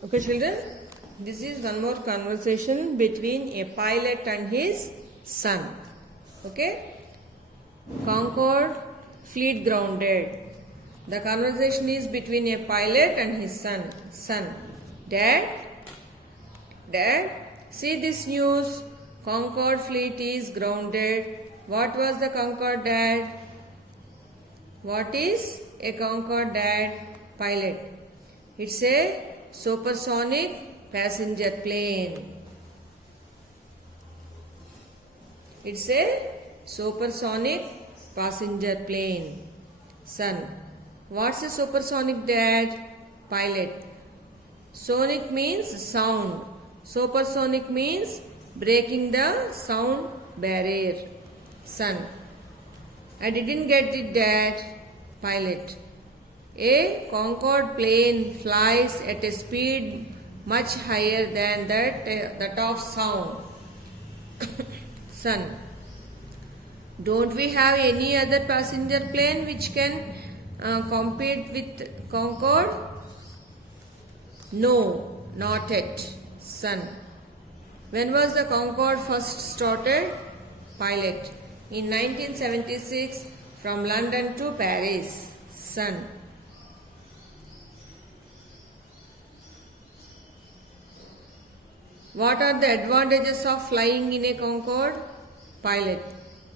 Okay, children, this is one more conversation between a pilot and his son. Okay, Concorde fleet grounded. The conversation is between a pilot and his son. Dad, see this news. Concorde fleet is grounded. What was the Concorde, Dad? What is a Concorde, Dad? Pilot. It's a supersonic passenger plane. It's a supersonic passenger plane. Son. What's a supersonic, Dad? Pilot. Sonic means sound. Supersonic means breaking the sound barrier. Son. I didn't get it, Dad. Pilot. A Concorde plane flies at a speed much higher than that of sound. Son. Don't we have any other passenger plane which can compete with Concorde? No, not yet. Son. When was the Concorde first started? Pilot. In 1976 from London to Paris. Son. What are the advantages of flying in a Concorde? Pilot.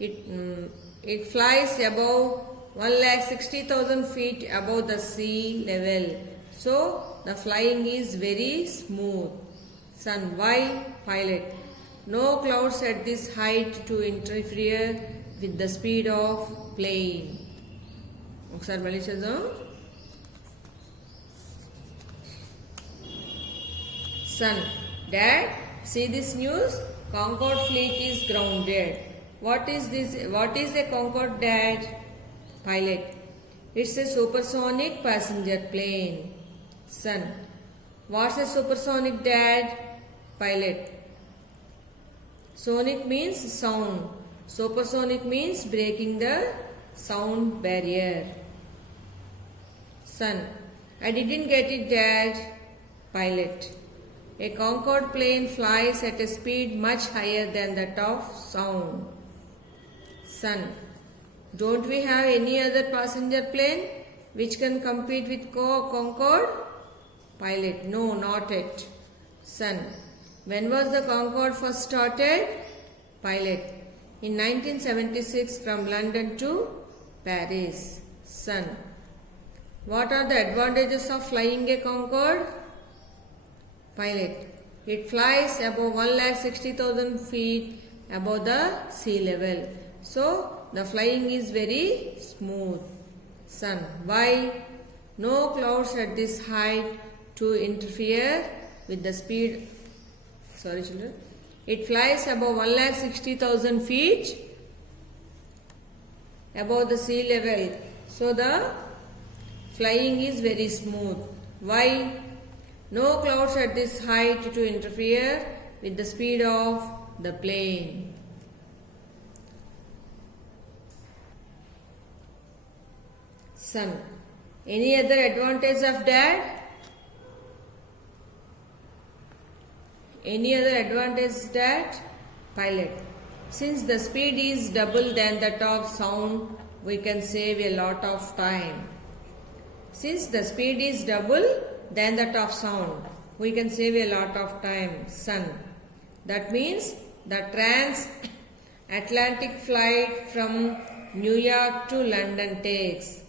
It flies above 1,60,000 feet above the sea level. So, the flying is very smooth. Son. Why? Pilot. No clouds at this height to interfere with the speed of plane. ఒకసారి మళ్ళీ చేద్దాం. Son. Dad, see this news? Concorde fleet is grounded. What is this? What is a Concorde, Dad? Pilot. It's a supersonic passenger plane. Son. What's a supersonic, Dad? Pilot. Sonic means sound. Supersonic means breaking the sound barrier. Son. I didn't get it, Dad. Pilot. A Concorde plane flies at a speed much higher than that of sound. Son. Don't we have any other passenger plane which can compete with Concorde? Pilot. No, not yet. Son. When was the Concorde first started? Pilot. In 1976 from London to Paris. Son. What are the advantages of flying a Concorde? Pilot. It flies above 1,60,000 feet above the sea level. So, the flying is very smooth. Son. Why? No clouds at this height to interfere with the speed. Sorry, children. It flies above 1,60,000 feet above the sea level. So, the flying is very smooth. Why? No clouds at this height to interfere with the speed of the plane. Son. Any other advantage of Dad? Any other advantage, Dad? Pilot. Since the speed is double than that of sound, we can save a lot of time. Since the speed is double than that of sound, we can save a lot of time. Son. That means the trans-Atlantic flight from New York to London takes.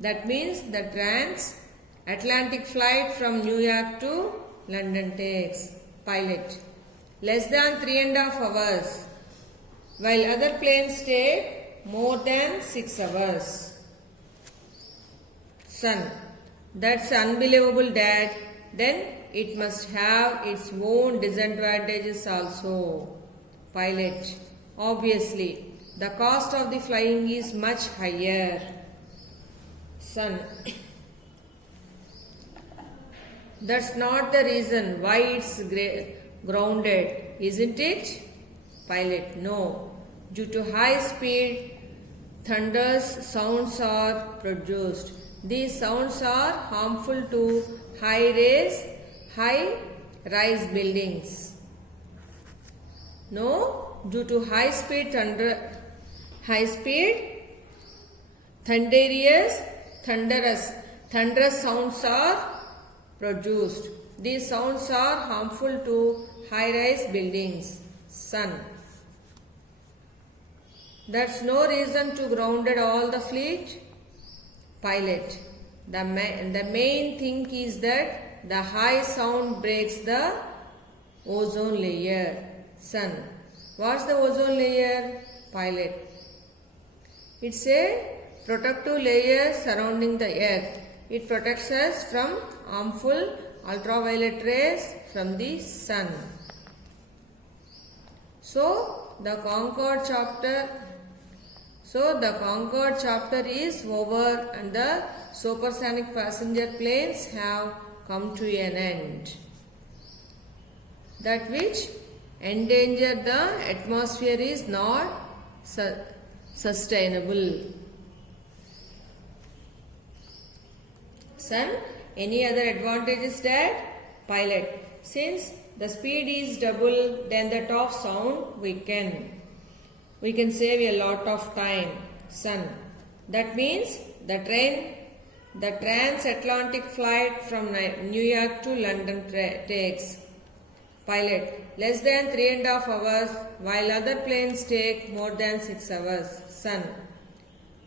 That means the trans-Atlantic flight from New York to London takes. Pilot. Less than 3.5 hours, while other planes take more than 6 hours. Son. That's unbelievable, Dad. Then it must have its own disadvantages also. Pilot. Obviously, the cost of the flying is much higher. Son. That's not the reason why it's grounded, isn't it? Pilot. No. Due to high speed, thunders sounds are produced. These sounds are harmful to high rise buildings. No, due to high speed thunderous sounds are produced. These sounds are harmful to high rise buildings. Sun. That's no reason to grounded all the fleet. Pilot. The main thing is that the high sound breaks the ozone layer. Sun. What's the ozone layer? Pilot. It's a protective layer surrounding the earth. It protects us from harmful ultraviolet rays from the sun. So the Concorde chapter is over and the supersonic passenger planes have come to an end. That which endanger the atmosphere is not sustainable. Sun, any other advantages that? Pilot. Since the speed is double than that of sound, we can save a lot of time. Sun. That means the transatlantic flight from New York to London takes. Pilot. Less than 3.5 hours, while other planes take more than 6 hours. Sun.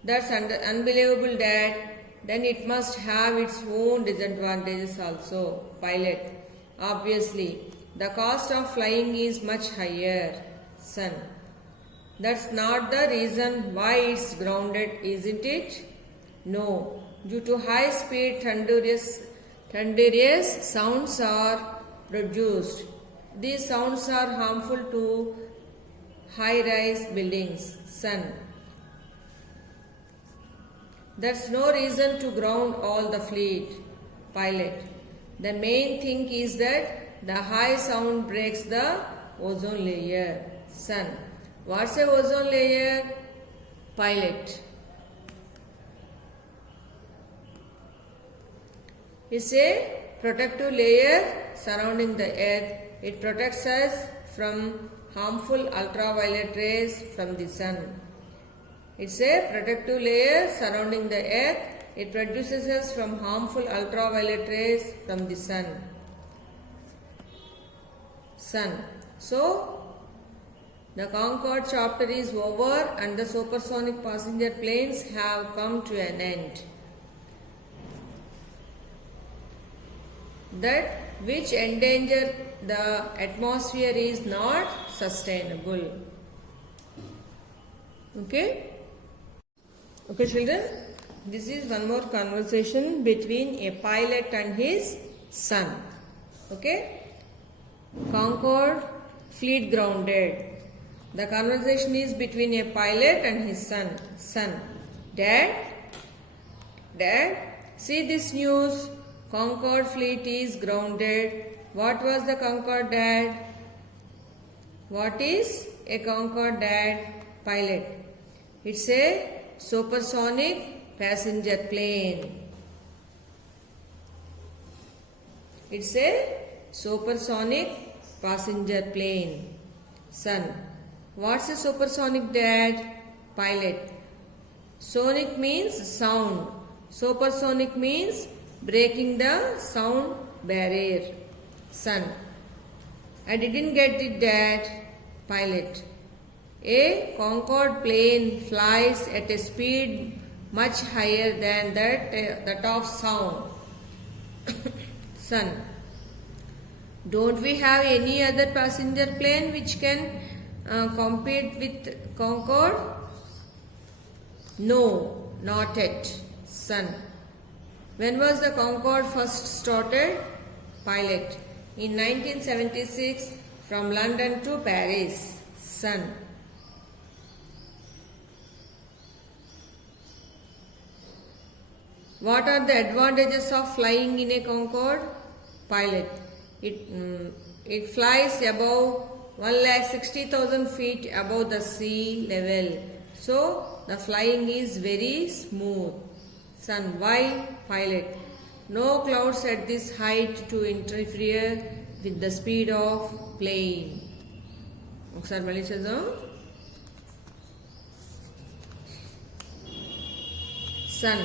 That's unbelievable, Dad. Then it must have its own disadvantages also. Pilot. Obviously, the cost of flying is much higher. Sun. That's not the reason why it's grounded, isn't it? No. Due to high speed thunderous sounds are produced. These sounds are harmful to high-rise buildings. Sun. That's no reason to ground all the fleet. Pilot. The main thing is that the high sound breaks the ozone layer. Sun. What's a ozone layer? Pilot. It's a protective layer surrounding the earth. It protects us from harmful ultraviolet rays from the sun. It's a protective layer surrounding the earth. It produces us from harmful ultraviolet rays from the sun. So, the Concorde chapter is over and the supersonic passenger planes have come to an end. That which endanger the atmosphere is not sustainable. Okay children, this is one more conversation between a pilot and his son. Okay, Concorde fleet grounded. The conversation is between a pilot and his son. Dad, see this news. Concorde fleet is grounded. What was the Concorde, Dad? What is a Concorde, Dad? Pilot. It's a supersonic passenger plane. It's a supersonic passenger plane. Son. What's a supersonic, Dad? Pilot. Sonic means sound. Supersonic means breaking the sound barrier. Son. I didn't get it, Dad. Pilot. A Concorde plane flies at a speed much higher than that of sound. Son. Don't we have any other passenger plane which can compete with Concorde? No, not yet. Son. When was the Concorde first started? Pilot. In 1976 from London to Paris. Son. What are the advantages of flying in a Concorde? Pilot. It flies above 1,60,000 feet above the sea level. So the flying is very smooth. Son. Why? Pilot. No clouds at this height to interfere with the speed of plane. ఒకసారి మళ్ళీ చదువు. Son,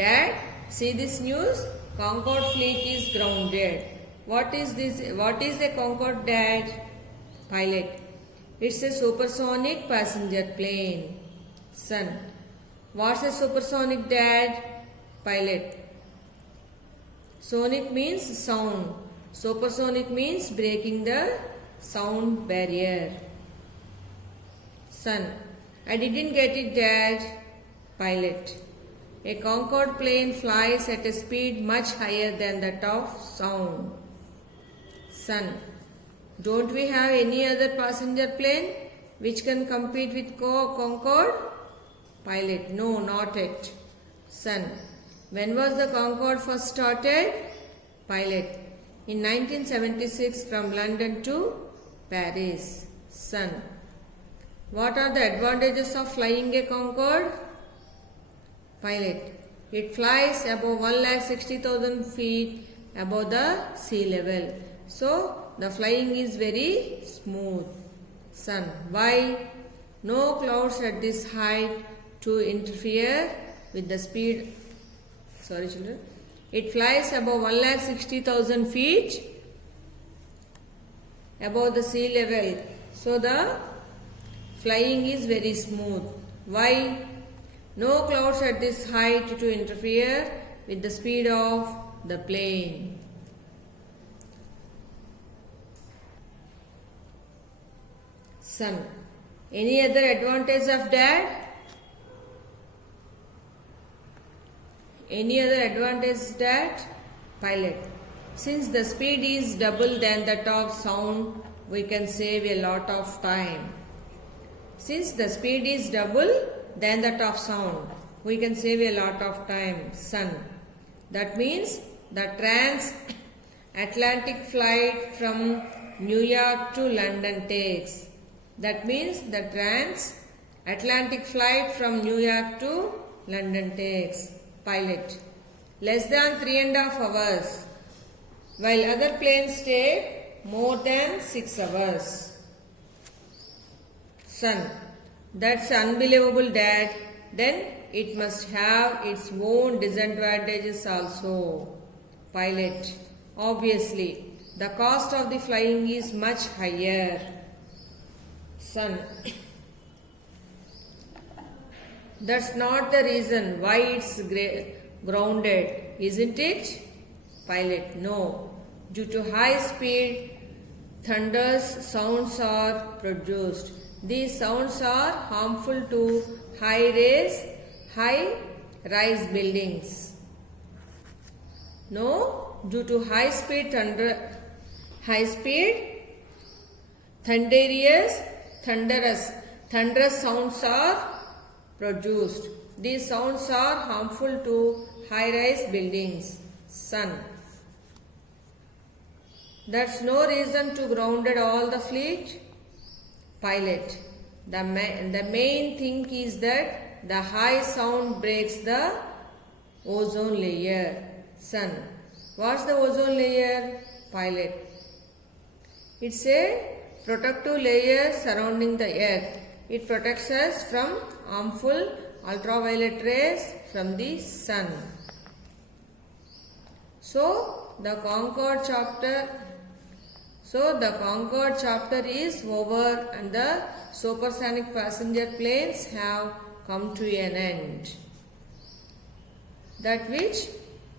Dad, see this news? Concorde fleet is grounded. What is this? What is a Concorde, Dad? Pilot, it's a supersonic passenger plane. Son, what's a supersonic, Dad? Pilot, sonic means sound. Supersonic means breaking the sound barrier. Son, I didn't get it, Dad. Pilot, a Concorde plane flies at a speed much higher than that of sound. Son, don't we have any other passenger plane which can compete with Concorde? Pilot, no, not yet. Son, when was the Concorde first started? Pilot, in 1976 from London to Paris. Son, what are the advantages of flying a Concorde? Pilot, it flies above 1,60,000 feet above the sea level. So, the flying is very smooth. Son, why? No clouds at this height to interfere with the speed. Sorry children. It flies above 1,60,000 feet above the sea level. So, the flying is very smooth. Why? No clouds at this height to interfere with the speed of the plane. Son, any other advantage of Dad? Any other advantage, Dad? Pilot, since the speed is double than that of sound, we can save a lot of time. Since the speed is double than that of sound, we can save a lot of time. Son, that means the trans-Atlantic flight from New York to London takes. That means the trans-Atlantic flight from New York to London takes. Pilot, less than 3.5 hours, while other planes take more than 6 hours. Son, that's unbelievable, Dad. Then it must have its own disadvantages also. Pilot, obviously, the cost of the flying is much higher. Son, that's not the reason why it's grounded, isn't it? Pilot, no. Due to high speed, thunderous sounds are produced. These sounds are harmful to high-rise buildings. No, due to high speed, thunderous sounds are produced. These sounds are harmful to high-rise buildings. Son, that's no reason to grounded all the fleet. Pilot, the main thing is that the high sound breaks the ozone layer. Son, what's the ozone layer? Pilot, it's a protective layer surrounding the earth. It protects us from harmful ultraviolet rays from the sun. So, the Concorde chapter is over and the supersonic passenger planes have come to an end. That which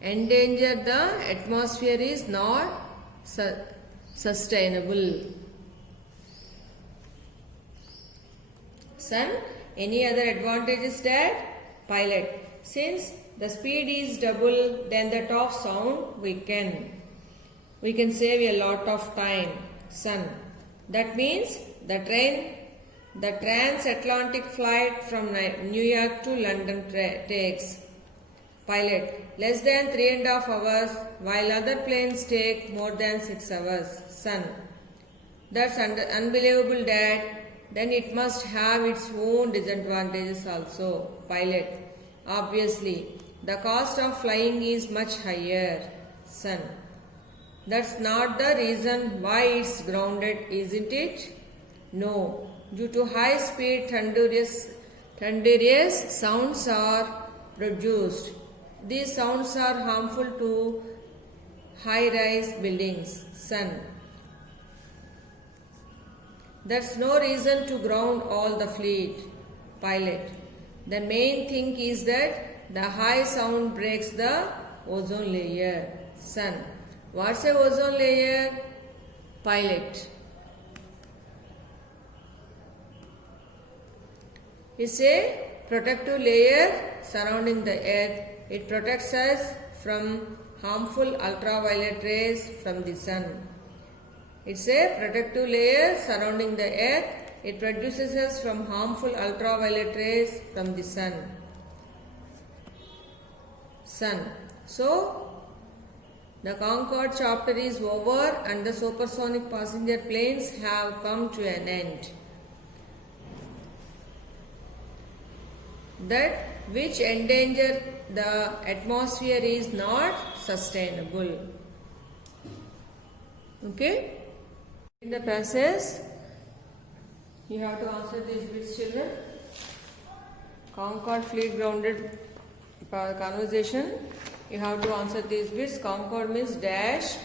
endanger the atmosphere is not sustainable. Son, any other advantages, Dad? Pilot, since the speed is double than that of sound, we can save a lot of time. Son, that means the transatlantic flight from New York to London takes. Pilot, less than 3.5 hours, while other planes take more than 6 hours. Son, that's unbelievable, Dad. Then it must have its own disadvantages also. Pilot, obviously, The cost of flying is much higher. Son. That's not the reason why it's grounded, isn't it? No. Due to high speed thunderous sounds are produced. These sounds are harmful to high-rise buildings. Son. That's no reason to ground all the fleet. Pilot. The main thing is that the high sound breaks the ozone layer. Son. What's a ozone layer? Pilot. It's a protective layer surrounding the earth. It protects us from harmful ultraviolet rays from the sun. It's a protective layer surrounding the earth. It produces us from harmful ultraviolet rays from the sun. So, the Concorde chapter is over and the supersonic passenger planes have come to an end. That which endanger the atmosphere is not sustainable. Okay? In the passage, you have to answer these bits, children. Concorde fleet grounded conversation. You have to answer these bits. Concorde means dash,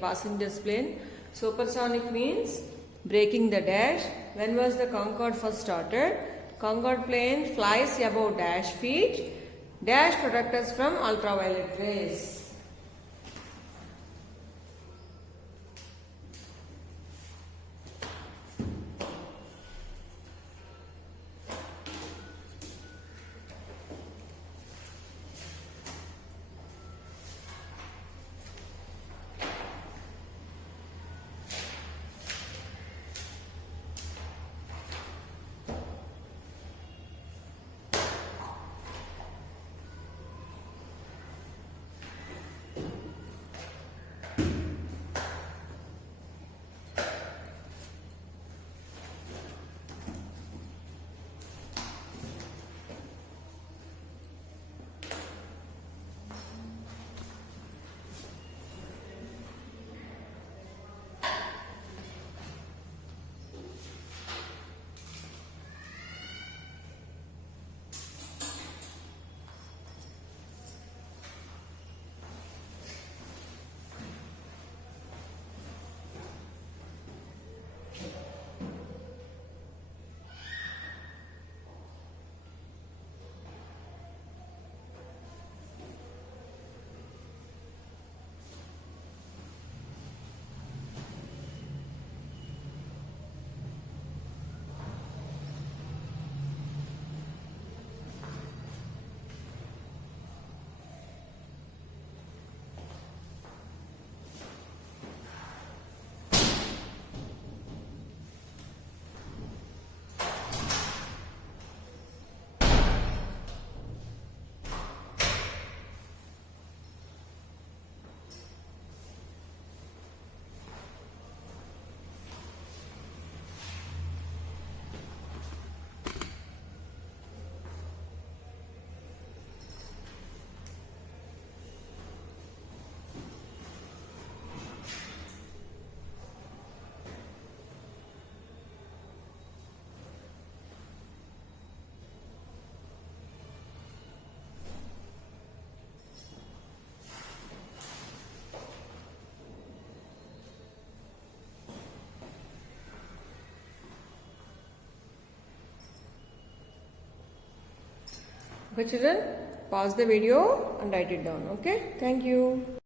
passenger's plane. Supersonic means breaking the dash. When was the Concorde first started? Concorde plane flies above dash feet. Dash protects us from ultraviolet rays. Okay, children, pause the video and write it down. Okay, thank you.